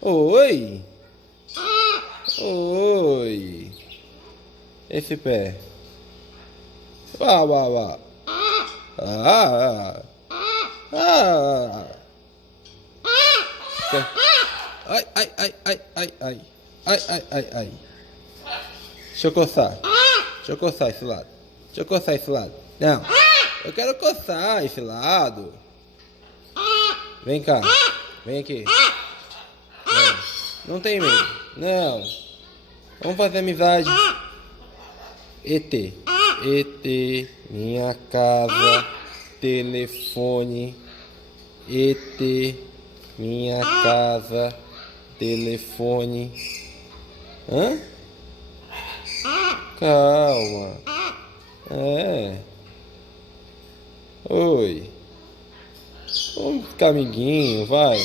Oi. Oi. Esse pé. Vá, vá, vá. Ah. Ah. Ai, ai, ai, ai, ai, ai. Ai, ai, ai, ai. Deixa eu coçar. Deixa eu coçar esse lado. Deixa eu coçar esse lado. Não. Eu quero coçar esse lado. Vem cá. Vem aqui. Não tem medo. Não. Vamos fazer amizade. ET. ET. Minha casa. Telefone. ET. Minha casa. Telefone. Hã? Calma. É. Oi. Vamos ficar amiguinho, vai.